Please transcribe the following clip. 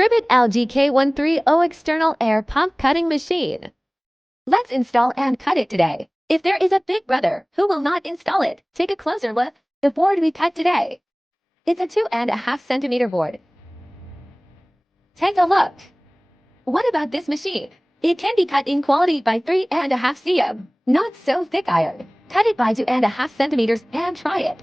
Tribet LGK130 external air pump cutting machine. Let's install and cut it today. If there is a big brother who will not install it, take a closer look. The board we cut today. It's a 2.5 centimeter board. Take a look. What about this machine? It can be cut in quality by 3.5 cm. Not so thick iron. Cut it by 2.5 centimeters and try it.